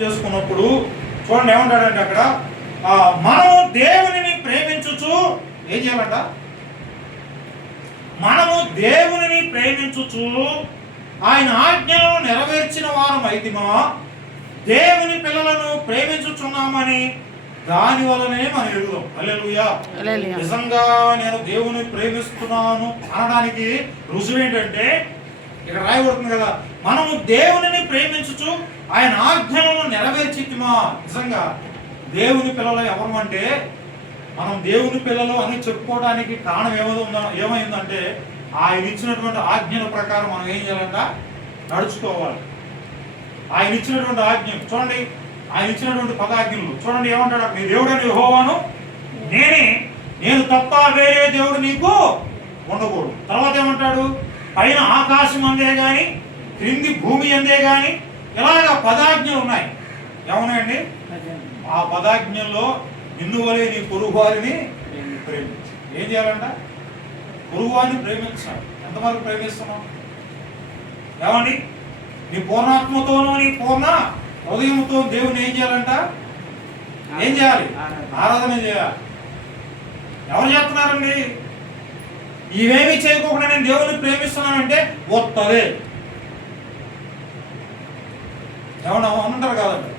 చేసుకున్నప్పుడు చూడండి ఏమంటాడంటే అక్కడ మనము దేవునిని ప్రేమించుచు ఏం చేయాలంట? మనము దేవునిని ప్రేమించుచు ఆయన ఆజ్ఞలను నెరవేర్చిన వారం అయితిమా దేవుని పిల్లలను ప్రేమించుచున్నామని దాని వలనే మనం ఎరుగుదాం. హల్లెలూయా. నిజంగా నేను దేవుని ప్రేమిస్తున్నాను అనడానికి రుజువు ఏంటంటే ఇక్కడ రాయబడుతుంది కదా, మనము దేవునిని ప్రేమించుచు ఆయన ఆజ్ఞలను నెరవేర్చితిమా. నిజంగా దేవుని పిల్లలు ఎవరు అంటే, మనం దేవుని పిల్లలు అని చెప్పుకోవడానికి కారణం ఏమైందంటే ఆయన ఇచ్చినటువంటి ఆజ్ఞల ప్రకారం మనం ఏం చేయాలంట? నడుచుకోవాలి. ఆయన ఇచ్చినటువంటి ఆజ్ఞ చూడండి, ఆయన ఇచ్చినటువంటి పదాజ్ఞలు చూడండి. ఏమంటాడు? నీ దేవుడని యెహోవాను నేను తప్ప వేరే దేవుడు నీకు ఉండకూడదు. తర్వాత ఏమంటాడు? పైన ఆకాశం అందే గాని క్రింది భూమి అందే గాని ఇలాగా పదాజ్ఞలు ఉన్నాయి. ఏమన్నాయండి? ఆ పదాజ్ఞల్లో నిన్ను వలే నీ పొరుగువారిని ప్రేమించు. ఏం చేయాలంట? పొరుగువారిని ప్రేమించాలి. ఎంతవరకు ప్రేమిస్తున్నాం? ఏమండి? నీ పూర్ణాత్మతోనూ నీ పూర్ణ హృదయంతో దేవుని ఏం చేయాలంట? ఏం చేయాలి? ఆరాధన చేయాలి. ఎవరు చేస్తున్నారండి? ఇవేమీ చేయకుండా నేను దేవుని ప్రేమిస్తున్నానంటే వస్తుంది. ఏమన్నా అంటారు కాదండి.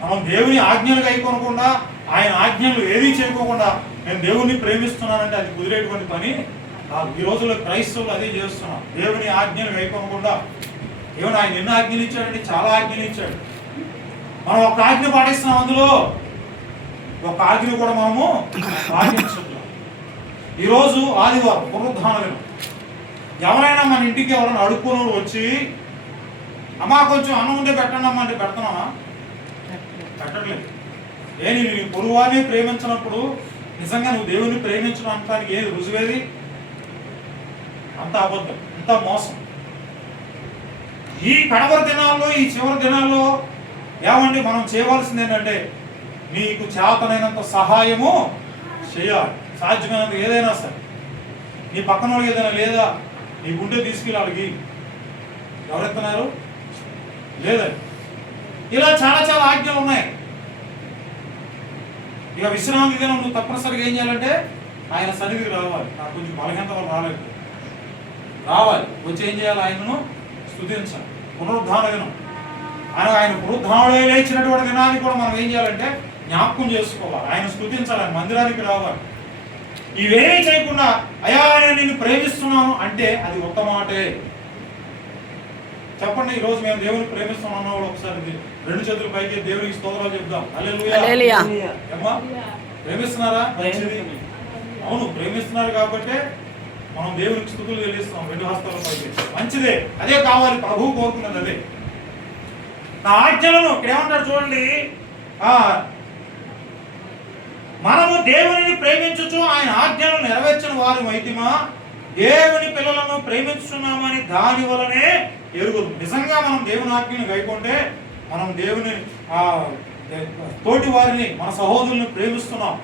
మనం దేవుని ఆజ్ఞలు కైకొనకుండా ఆయన ఆజ్ఞలు ఏదీ చేయకోకుండా నేను దేవుణ్ణి ప్రేమిస్తున్నానంటే అది కుదిరేటువంటి పని కాదు. ఈ రోజుల్లో క్రైస్తవులు అదే చేస్తున్నాం. దేవుని ఆజ్ఞలు కైకొనకుండా ఏమన్నా ఆయన ఎన్ని ఆజ్ఞలు ఇచ్చాడండి? చాలా ఆజ్ఞలు ఇచ్చాడు. మనం ఒక ఆజ్ఞ పాటిస్తున్నాం, అందులో ఒక ఆజ్ఞ కూడా మనము పాటించుతున్నాం. ఈరోజు ఆదివారం పునరుద్ధాన దినం. ఎవరైనా మన ఇంటికి ఎవరైనా అడుక్కుని వచ్చి అమ్మా కొంచెం అన్నం ఉంటే పెట్టండి అమ్మ అంటే పెడుతున్నామా? పెట్టట్లేదు. నీ పొరుగువారిని ప్రేమించినప్పుడు నిజంగా నువ్వు దేవుని ప్రేమించడం అంటానికి ఏది రుజువేది? అంత అబద్ధం, అంత మోసం. ఈ కడవరి దినాల్లో, ఈ చివరి దినాల్లో ఏమండి మనం చేయవలసింది ఏంటంటే నీకు చేతనైనంత సహాయము చేయాలి. సాధ్యమైనంత ఏదైనా సరే. నీ పక్కన వాళ్ళకి ఏదైనా లేదా నీ గుండె తీసుకెళ్ళి వాళ్ళకి ఎవరెత్తున్నారు లేదండి. ఇలా చాలా చాలా ఆజ్ఞలు ఉన్నాయి. ఇక విశ్రాంతి దినం నువ్వు తప్పనిసరిగా ఏం చేయాలంటే ఆయన సన్నిధికి రావాలి. నాకు కొంచెం బలహీనత రాలేదు, రావాలి. వచ్చి ఏం చేయాలి? ఆయనను స్తుతించాలి. పునరుద్ధాన దినం ఆయన పునరుద్ధానుడే లేచినటువంటి దినాన్ని కూడా మనం ఏం చేయాలంటే జ్ఞాపకం చేసుకోవాలి. ఆయన స్తుతించాలి, ఆయన మందిరానికి రావాలి. ఇవేమీ చేయకుండా అయ్యా నేను నిన్ను ప్రేమిస్తున్నాను అంటే అది ఒక్క మాటే. చెప్పండి, ఈరోజు మేము దేవుని ప్రేమిస్తున్నాం కూడా ఒకసారి రెండు చేతులు పైకి దేవునికి స్తోత్రాలు చెప్దాం. హల్లెలూయా. అమ్మా ప్రేమిస్తున్నారా? మంచిది. అవును, ప్రేమిస్తున్నారు కాబట్టి మనం దేవునికి స్తుతులు చెల్లిస్తున్నాం రెండు హస్తాల పైకి. మంచిదే, అదే కావాలి. ప్రభువు కోరుకున్నది అదే. నా ఆజ్ఞలను ఏమంటారు చూడండి, మనము దేవునిని ప్రేమించుచు ఆయన ఆజ్ఞలను నెరవేర్చిన వారు అయితిమా దేవుని పిల్లలను ప్రేమించుతున్నామని దాని వలనే ఎరుగుదు. నిజంగా మనం దేవుని ఆజ్ఞను గైకొంటే మనం దేవుని తోటి వారిని, మన సహోదరుల్ని ప్రేమిస్తున్నాం,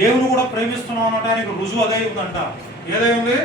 దేవుని కూడా ప్రేమిస్తున్నాం అనడానికి రుజువు అదే ఉందంట. ఏదై ఉంది?